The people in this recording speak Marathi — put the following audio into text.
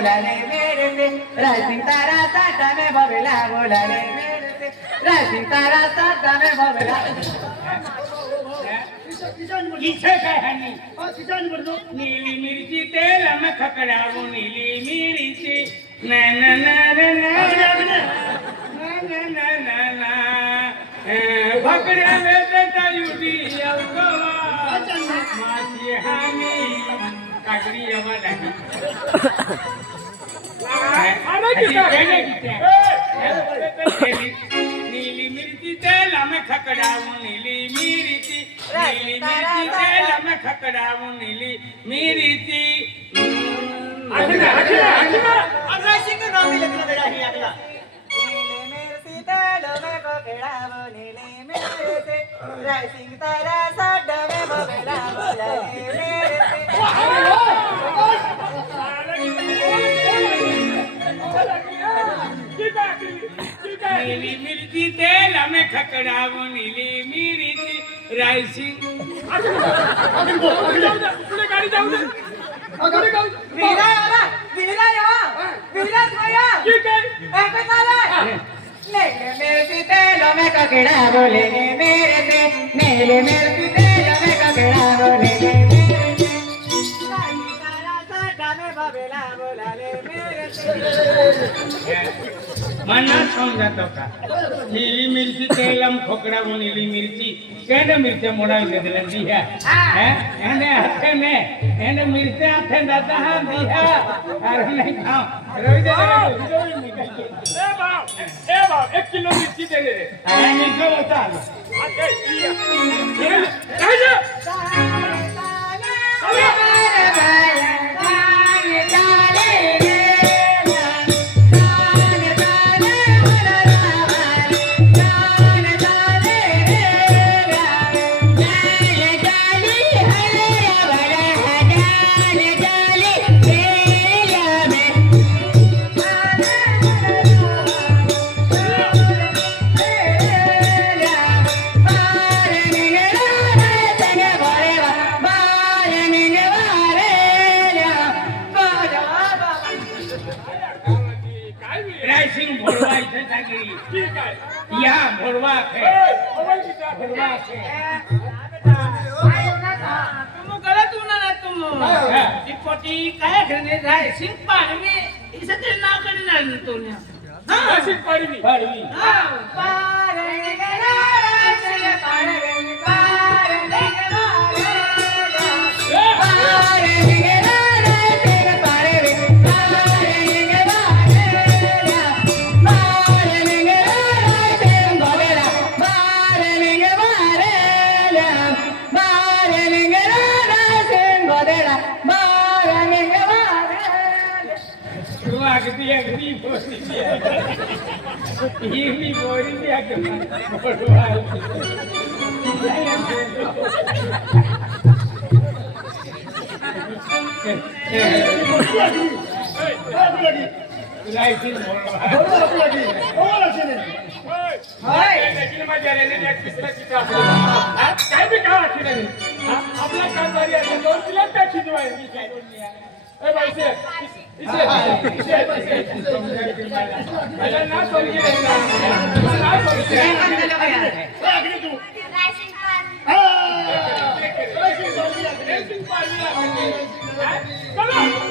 बोलाले मेरे से राइसिंग तारा साटा में बबला बोलाले मेरे से राइसिंग तारा साटा में बबला इथे काय हानी नीली मिरची तेल में खकडावू नीली मिरची ना ना ना ना ना ना ना ना भकड्या वेदता युडी अवकवा माशी हानी काकडी यवा लागी नीली मिरची तेल में खकडावू नीली मिरची नीली मिरची तेल में खकडावू नीली मिरची राइसिंग नाम लगना बेड़ा ही अगला मेरे से तेल में खकडावू नीली मेरे से राइसिंग तारा साटा में बबला बोलाले मेरे से नीली मिरची तेल में खकडावू नीली मिरची रायसिंग गाडी जाऊ दे मेरे तेल में ककड़ा बोले मेरे से नीले मेरे तेल में ककड़ा बोले मेरे से तारा साटा में बबला बोलाले मेरे से मना समझातो का नीली मिरची तेलम खोकडावू नीली मिरची केने मिरची मोडावी देले दिया हैं एने हाथे में एने मिरची हाथे दादा हां दिया अरे नहीं खाओ रोई दे ए बाव 1 किलो मिरची दे दे अरे मिरची होता अरे ये राइसिंग भोरवा इथे जागी ठीक आहे या भोरवा है भोरवा है तुम गलत होना ना तुम डिपोटी काय घरने राइसिंग पाडवी इसे ते नाव करी ना तुने हां राइसिंग पाडवी हां पाडवी गेला राइसिंग पाडवी पाडवी गेला पाडवी गेला राइसिंग पाडवी पाडवी गेला अगदी बोली ही मी बोली भोरवा राइसिंग भोरवा काय बी का आपला काम झाली आहे 2 किलो टाकी दिवाळी ए भाई से इसे अरे ना सोनी ना सोनी अगली तू राइसिंग पानी हां राइसिंग पानी चलो